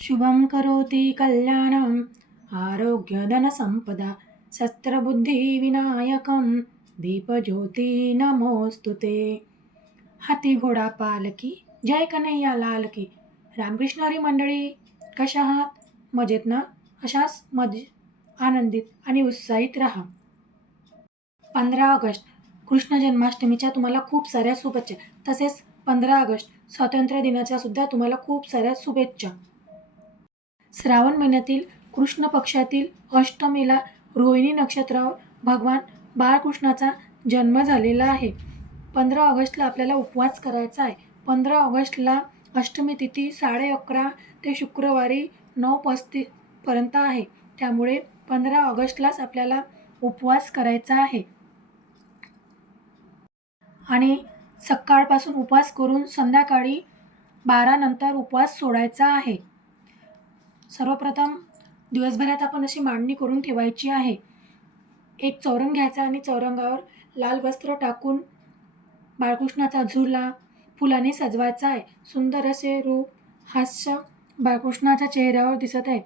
शुभं करोति कल्याणम् आरोग्यधनसम्पदा शस्त्रबुद्धिविनायकं दीपज्योती नमोस्तु ते। हाती घोडा पालकी जय कन्हैया लाल की रामकृष्ण मंडळी कशा आहात? मजेत ना? अशाच मज आनंदित आणि उत्साहित राहा। पंधरा ऑगस्ट कृष्ण जन्माष्टमीच्या तुम्हाला खूप साऱ्या शुभेच्छा तसेच पंधरा ऑगस्ट स्वातंत्र्य दिनाच्या सुद्धा तुम्हाला खूप साऱ्या शुभेच्छा। श्रावण महिन्यातील कृष्ण पक्षातील अष्टमीला रोहिणी नक्षत्रावर भगवान बाळकृष्णाचा जन्म झालेला आहे. पंधरा ऑगस्टला आपल्याला उपवास करायचा आहे. पंधरा ऑगस्टला अष्टमी तिथी साडे अकरा ते शुक्रवारी नऊ पस्तीसपर्यंत आहे. त्यामुळे पंधरा ऑगस्टलाच आपल्याला उपवास करायचा आहे. आणि सकाळपासून उपवास करून संध्याकाळी बारानंतर उपवास सोडायचा आहे. सर्वप्रथम दिवसभरात आपण अशी मांडणी करून ठेवायची आहे. एक चौरंग घ्यायचा आणि चौरंगावर लाल वस्त्र टाकून बाळकृष्णाचा झुला फुलाने सजवायचा आहे. सुंदर असे रूप हास्य बाळकृष्णाच्या चेहऱ्यावर दिसत आहे.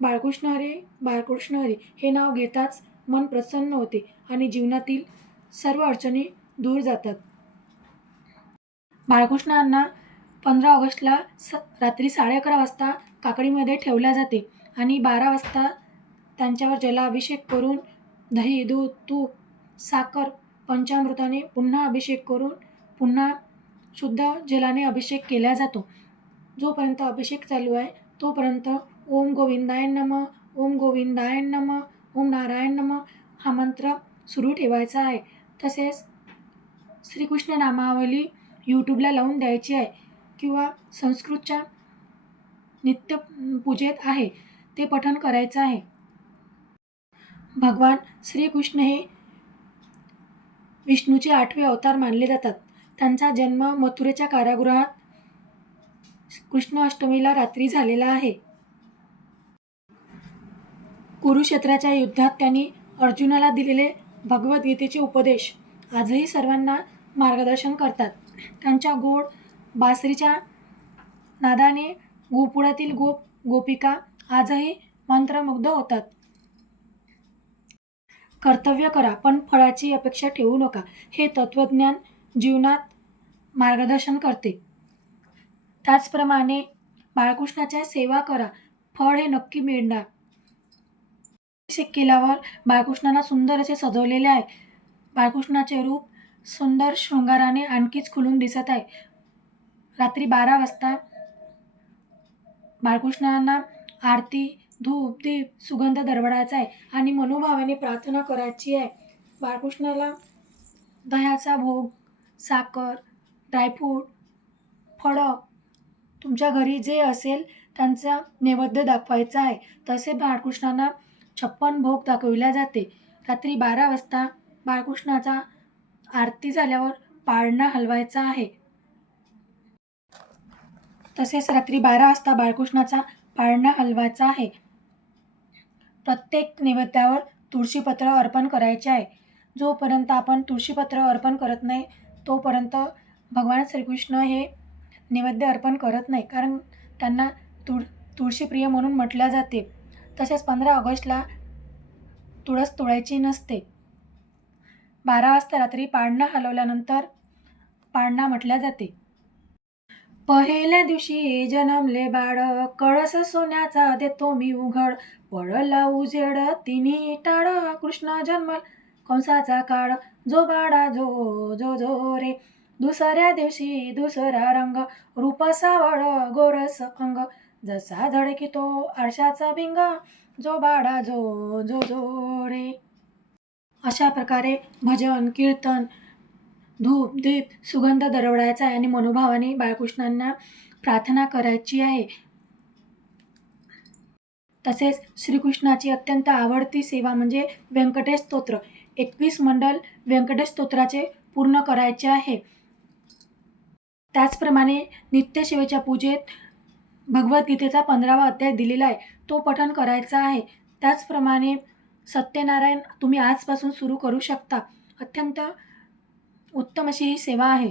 बाळकृष्ण हरे बाळकृष्ण हरे हे नाव घेताच मन प्रसन्न होते आणि जीवनातील सर्व अडचणी दूर जातात. बाळकृष्णांना पंधरा ऑगस्टला स रात्री साडे अकरा वाजता काकडीमध्ये ठेवल्या जाते आणि बारा वाजता त्यांच्यावर जलाभिषेक करून दही दूध तूप साखर पंचामृताने पुन्हा अभिषेक करून पुन्हा शुद्ध जलाने अभिषेक केला जातो. जोपर्यंत अभिषेक चालू आहे तोपर्यंत ओम गोविंदाय नम ओम गोविंदाय नम ओम नारायण नम हा मंत्र सुरू ठेवायचा आहे. तसेच श्रीकृष्ण नामावली यूट्यूबला लावून द्यायची आहे किंवा संस्कृतच्या नित्य पूजेत आहे ते पठण करायचं आहे. भगवान श्रीकृष्ण हे विष्णूचे आठवे अवतार मानले जातात. त्यांचा जन्म मथुरेच्या कारागृहात कृष्ण अष्टमीला रात्री झालेला आहे. कुरुक्षेत्राच्या युद्धात त्यांनी अर्जुनाला दिलेले भगवद्गीतेचे उपदेश आजही सर्वांना मार्गदर्शन करतात. त्यांच्या गोड बासरीच्या नादाने गोपुळातील गोप गोपिका आजही मंत्रमुग्ध होतात. कर्तव्य करा पण फळाची अपेक्षा ठेवू नका. हे तत्त्वज्ञान जीवनात मार्गदर्शन करते. त्याचप्रमाणे बाळकृष्णाच्या सेवा करा फळ हे नक्की मिळणार. अभिषेक केल्यावर बाळकृष्णाला सुंदर असे सजवलेले आहे. बाळकृष्णाचे रूप सुंदर शृंगाराने आणखीच खुलून दिसत आहे. रात्री बारा वाजता बाळकृष्णांना आरती धूप दीप सुगंध दरवडायचा आहे आणि मनोभावाने प्रार्थना करायची आहे. बाळकृष्णाला दह्याचा भोग साखर ड्रायफ्रूट फळं तुमच्या घरी जे असेल त्यांचा नैवेद्य दाखवायचा आहे. तसे बाळकृष्णांना छप्पन भोग दाखविल्या जाते. रात्री बारा वाजता बाळकृष्णाचा आरती झाल्यावर पाळणा हलवायचा आहे. तसेच रात्री बारा वाजता बाळकृष्णाचा पाळणा हलवायचा आहे. प्रत्येक नैवेद्यावर तुळशीपत्र अर्पण करायचे आहे. जोपर्यंत आपण तुळशीपत्र अर्पण करत नाही तोपर्यंत भगवान श्रीकृष्ण हे नैवेद्य अर्पण करत नाही. कारण त्यांना तुळ तुळशीप्रिय म्हणून म्हटल्या जाते. तसेच पंधरा ऑगस्टला तुळस तोळायची नसते. बारा वाजता रात्री पाळणा हलवल्यानंतर पाळणा म्हटल्या जाते. पहिल्या दिवशी जन्मले बाळ. कळस सोन्याचा देतो मी उघड. पडला उजेड तिन्ही टाळ. कृष्ण जन्मल कंसाचा काळ. जो बाळा जो जो जो रे. दुसऱ्या दिवशी दुसरा रंग. रूप सावळ गोरस अंग. जसा झळकितो आरशाचा भिंग. जो बाळा जो जो जो रे. अशा प्रकारे भजन कीर्तन धूप दीप सुगंध दरवडायचा आहे आणि मनोभावाने बाळकृष्णांना प्रार्थना करायची आहे. तसेच श्रीकृष्णाची अत्यंत आवडती सेवा म्हणजे व्यंकटेश स्तोत्र. एकवीस मंडल व्यंकटेश स्तोत्राचे पूर्ण करायचे आहे. त्याचप्रमाणे नित्यशिवेच्या पूजेत भगवद्गीतेचा पंधरावा अध्याय दिलेला आहे. तो पठण करायचा आहे. त्याचप्रमाणे सत्यनारायण तुम्ही आजपासून सुरू करू शकता. अत्यंत उत्तम अशी ही सेवा आहे.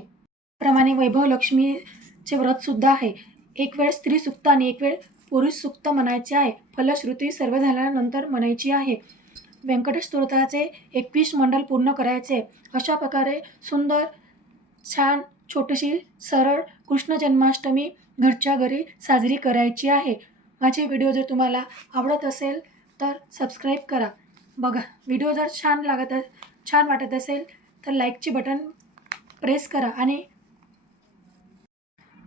प्रमाणे वैभव लक्ष्मीचे व्रतसुद्धा आहे. एक वेळ स्त्री सुक्त आणि एक वेळ पुरुष सुक्त म्हणायचे आहे. फलश्रुती सर्व झाल्यानंतर म्हणायची आहे. व्यंकटेश स्तोत्राचे एकवीस मंडल पूर्ण करायचे. अशा प्रकारे सुंदर छान छोटीशी सरळ कृष्ण जन्माष्टमी घरच्या घरी साजरी करायची आहे. माझे व्हिडिओ जर तुम्हाला आवडत असेल तर सबस्क्राईब करा. बघा व्हिडिओ जर छान लागत छान वाटत असेल तर लाईकची बटन प्रेस करा आणि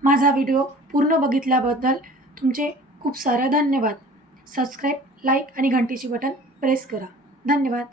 माझा व्हिडिओ पूर्ण बघितल्याबद्दल तुमचे खूप सारे धन्यवाद. सबस्क्राईब लाईक आणि घंटीचे बटन प्रेस करा. धन्यवाद.